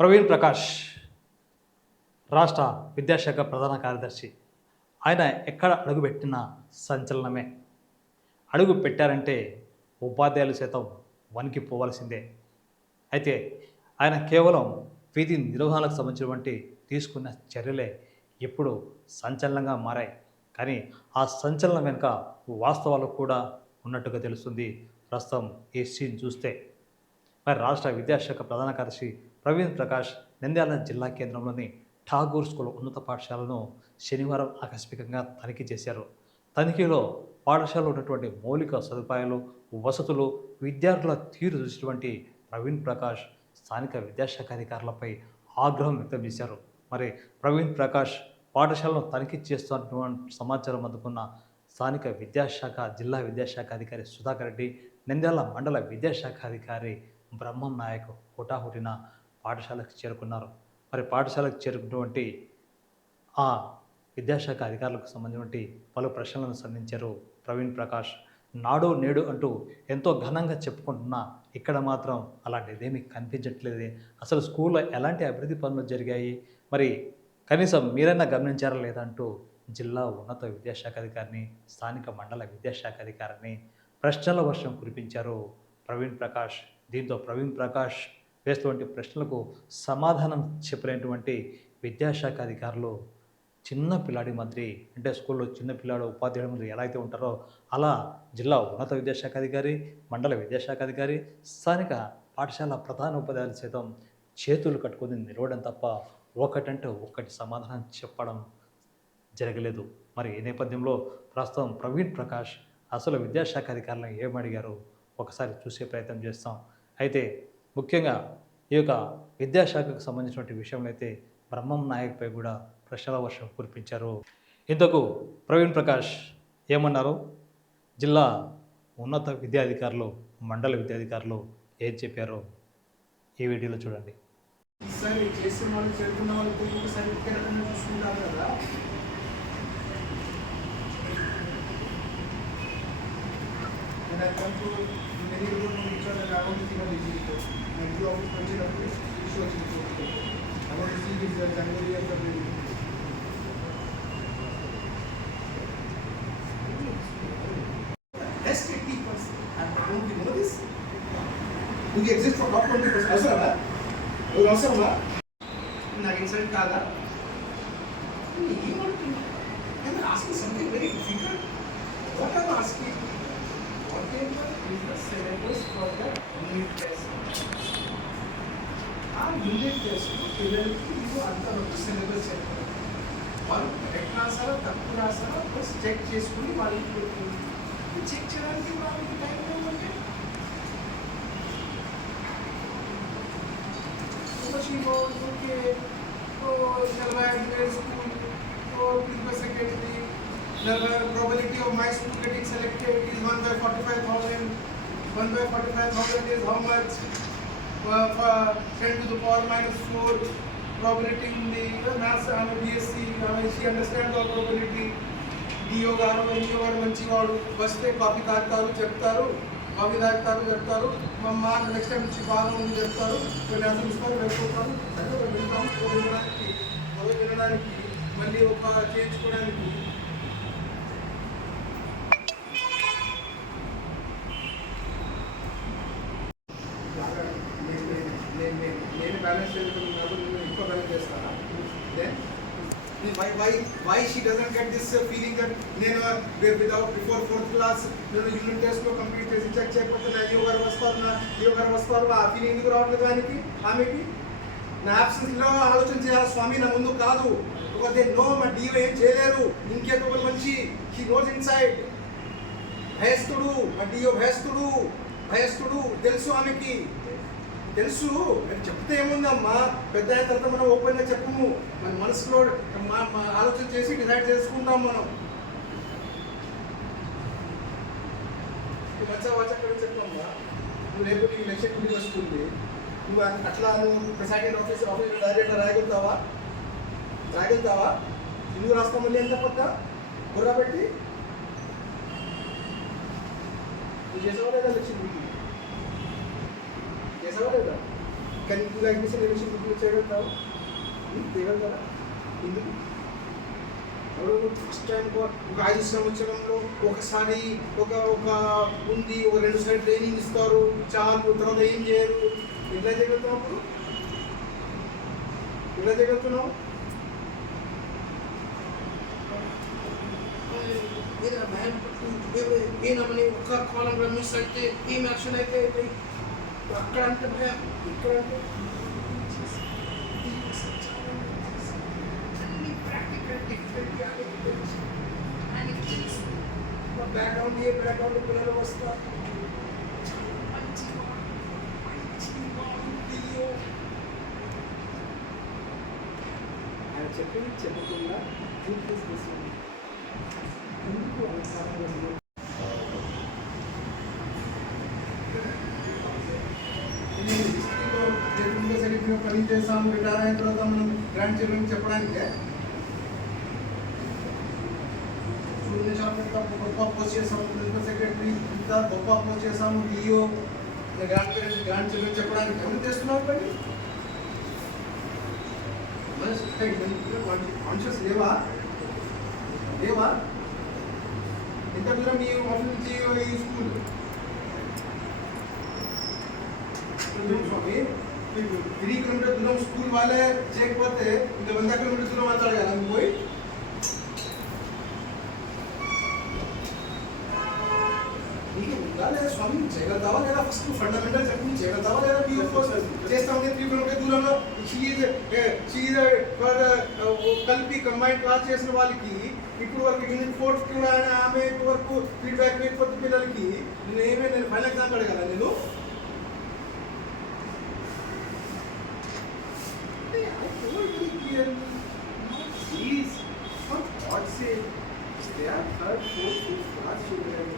ప్రవీణ్ ప్రకాష్ రాష్ట్ర విద్యాశాఖ ప్రధాన కార్యదర్శి. ఆయన ఎక్కడ అడుగుపెట్టిన సంచలనమే. అడుగు పెట్టారంటే ఉపాధ్యాయులు సైతం వణికిపోవాల్సిందే. అయితే ఆయన కేవలం విధి నిర్వహణకు సంబంధించినటువంటి తీసుకున్న చర్యలే ఇప్పుడు సంచలనంగా మారాయి. కానీ ఆ సంచలనం వెనుక వాస్తవాలు కూడా ఉన్నట్టుగా తెలుస్తుంది ప్రస్తుతం ఈ సీన్ చూస్తే. మరి రాష్ట్ర విద్యాశాఖ ప్రధాన కార్యదర్శి ప్రవీణ్ ప్రకాష్ నంద్యాల జిల్లా కేంద్రంలోని ఠాగూర్ స్కూల్ ఉన్నత పాఠశాలను శనివారం ఆకస్మికంగా తనిఖీ చేశారు. తనిఖీలో పాఠశాలలో ఉన్నటువంటి మౌలిక సదుపాయాలు, వసతులు, విద్యార్థుల తీరు చూసినటువంటి ప్రవీణ్ ప్రకాష్ స్థానిక విద్యాశాఖ అధికారులపై ఆగ్రహం వ్యక్తం చేశారు. మరి ప్రవీణ్ ప్రకాష్ పాఠశాలను తనిఖీ చేస్తున్నటువంటి సమాచారం అందుకున్న స్థానిక జిల్లా విద్యాశాఖ అధికారి సుధాకర్ రెడ్డి, నంద్యాల మండల విద్యాశాఖ అధికారి బ్రహ్మం నాయక్ హుటాహుటిన పాఠశాలకు చేరుకున్నారు. మరి పాఠశాలకు చేరుకున్నటువంటి ఆ విద్యాశాఖ అధికారులకు సంబంధించినటువంటి పలు ప్రశ్నలను సంధించారు ప్రవీణ్ ప్రకాష్. నాడు నేడు అంటూ ఎంతో ఘనంగా చెప్పుకుంటున్నా ఇక్కడ మాత్రం అలాంటిదేమీ కనిపించట్లేదు. అసలు స్కూల్లో ఎలాంటి అభివృద్ధి పనులు జరిగాయి, మరి కనీసం మీరైనా గమనించారా లేదంటూ జిల్లా ఉన్నత విద్యాశాఖ అధికారిని, స్థానిక మండల విద్యాశాఖ అధికారిని ప్రశ్నల వర్షం కురిపించారు ప్రవీణ్ ప్రకాష్. దీంతో ప్రవీణ్ ప్రకాష్ వేస్తున్నటువంటి ప్రశ్నలకు సమాధానం చెప్పలేనటువంటి విద్యాశాఖ అధికారులు చిన్న పిల్లాడి మంత్రి, అంటే స్కూల్లో చిన్న పిల్లాడు ఉపాధ్యాయుల మంత్రి ఎలా అయితే ఉంటారో అలా జిల్లా ఉన్నత విద్యాశాఖ అధికారి, మండల విద్యాశాఖ అధికారి, స్థానిక పాఠశాల ప్రధాన ఉపాధ్యాయులు సైతం చేతులు కట్టుకొని నిలవడం తప్ప ఒకటంటే ఒక్కటి సమాధానం చెప్పడం జరగలేదు. మరి ఈ నేపథ్యంలో ప్రస్తుతం ప్రవీణ్ ప్రకాష్ అసలు విద్యాశాఖ అధికారులను ఏమడిగారు ఒకసారి చూసే ప్రయత్నం చేస్తాం. అయితే ముఖ్యంగా ఈ యొక్క విద్యాశాఖకు సంబంధించినటువంటి విషయంలో అయితే బ్రహ్మం నాయక్పై కూడా ప్రశ్నల వర్షం కురిపించారు. ఇంతకు ప్రవీణ్ ప్రకాష్ ఏమన్నారు, జిల్లా ఉన్నత విద్యాధికారులు, మండల విద్యాధికారులు ఏం చెప్పారో ఈ వీడియోలో చూడండి. When I come to many people from each other, I want to see my digital. My new office coming up with issue of digital. I want to see this January and February. Best 80%. And don't you know this? Do you exist for top 20%? Awesome, huh? Awesome, huh? నాకు insult కాదా? I'm asking something very difficult. What I'm asking? Whatever is the syllabus for the unit test. ఆ unit test పిల్లలకి ఇది అంతవరకు syllabus చెప్పారు. వాళ్ళు correct రాసారా తప్పు రాసారా plus check చేసుకుని వాళ్ళకి చెక్ చేయడానికి వాళ్ళకి టైం ఏమంటే okay grade school principal secretary. The probability of my school getting selected is 1 by 45,000. 1 by 45,000 is how much? 10 to the power minus 4. Probability in the maths, I am a BSc, she understands all probability. DO గారు NGO గారు మంచివాడు వస్తే copy తాగుతారు చెప్తారు, copy తాగుతారు చెప్తారు, మా mark next time నుంచి బాగా ఉంది చెప్తారు, కొన్ని అసలు ఇస్తారు వెళ్ళిపోతారు. వినడానికి మళ్ళీ ఒక చేయించుకోవడానికి నేను బ్యాలెన్స్ చేసుకున్నప్పుడు నేను ఎక్కువ బ్యాలెన్స్ చేస్తాను. Then why she doesn't get this feeling that నేను without before 4th class నేను యూనిట్ టెస్ట్లో కంప్లీట్ చేసి చెక్ చేయకపోతే నా యోగారు వస్తారు ఆ ఫీలింగ్ ఎందుకు రావట్లేదు ఆమెకి? నా యాబ్సెన్స్లో ఆలోచన చేయాలి స్వామి, నా ముందు కాదు. దే నో మా డిఓ ఏం చేయలేరు, ఇంకేకబుల్ మంచి హీ నోస్ ఇన్సైడ్. భయస్తుడు మా డిఓ, భయస్తుడు తెలుసు ఆమెకి, తెలుసు. నేను చెప్తే ఏముందమ్మా, పెద్ద అయిన తర్వాత మనం ఓపెన్గా చెప్పము, మన మనసులో ఆలోచన చేసి డిసైడ్ చేసుకుంటాం మనం. వచ్చా చెప్పమ్మా, నువ్వు రేపు నీకు లక్ష్యం గుడి వస్తుంది, నువ్వు అట్లా ప్రెసిడెంట్ ఆఫీస్ డైరెక్టర్ రాయగలుగుతావా? నువ్వు రాస్తాం మళ్ళీ ఎంత పక్క బుర్రా పెట్టి నువ్వు చేసేవా లేదా లక్ష్యం గుడికి? చేసేవా లేదా? Can you like this relation చేయగలుగుతావా చేయగలుగుతారా ఎందుకు ఎవరు ఫస్ట్ టైం ఒక 5 సంవత్సరంలో ఒకసారి ఒక ఉంది ఒక 2 సార్లు ట్రైనింగ్ ఇస్తారు చాలు తర్వాత ఏం చేయరు ఎట్లా చేయగలుగుతావు అప్పుడు ఎలా చేయగలుగుతున్నావు ఏమని ఒక్క కాలంలో మిస్ అయితే ఏం యాక్షన్ అయితే అక్కడ అంటే భయం ఇక్కడ అంటే బ్యాక్గ్రౌండ్ ఏ బ్యాక్గ్రౌండ్ పిల్లలు వస్తారు ఆయన చెప్పింది చెప్పకుండా ఎందుకు పని చేస్తాము రిటైర్ అయిన తర్వాత మనం గ్రాండ్ చిల్డ్రన్ చెప్పడానికే గొప్ప పోస్ట్ చేసాము ప్రిన్సిపల్ సెక్రటరీ ఇంత గొప్ప పోస్ట్ చేసాము డిఓ గ్రాండ్ చిల్డ్రన్ చెప్పడానికి ఎవరు చేస్తున్నారు పని కాన్షియస్ లేవా ఎంత దూరం మీ ఆఫీస్ నుంచి ఈ స్కూల్ స్వామి 3 కిలోమీటర్ దూరం స్కూల్ వాళ్ళే చేయకపోతే ఇంకా 100 కిలోమీటర్ దూరం వెళ్తాడు కదా నువ్వు పోయి నీకు ఉందా లేదా స్వామి చేయగలుగుతావా లేదా ఫస్ట్ ఫండమెంటల్ చెప్పి చేయగలుగుతావా లేదా మీ చేస్తా ఉంటే 3 కిలోమీటర్ దూరంలో కలిపి కంబైన్ క్లాస్ చేసిన వాళ్ళకి ఇప్పుడు వరకు యూనిట్ 4 కూడా ఆమె ఇప్పుడు వరకు ఫీడ్బ్యాక్ లేకపోతే పిల్లలకి నేను ఫైనల్ ఎగ్జామ్ అడగల నేను Please, for God's sake, they are third, fourth, fifth class children.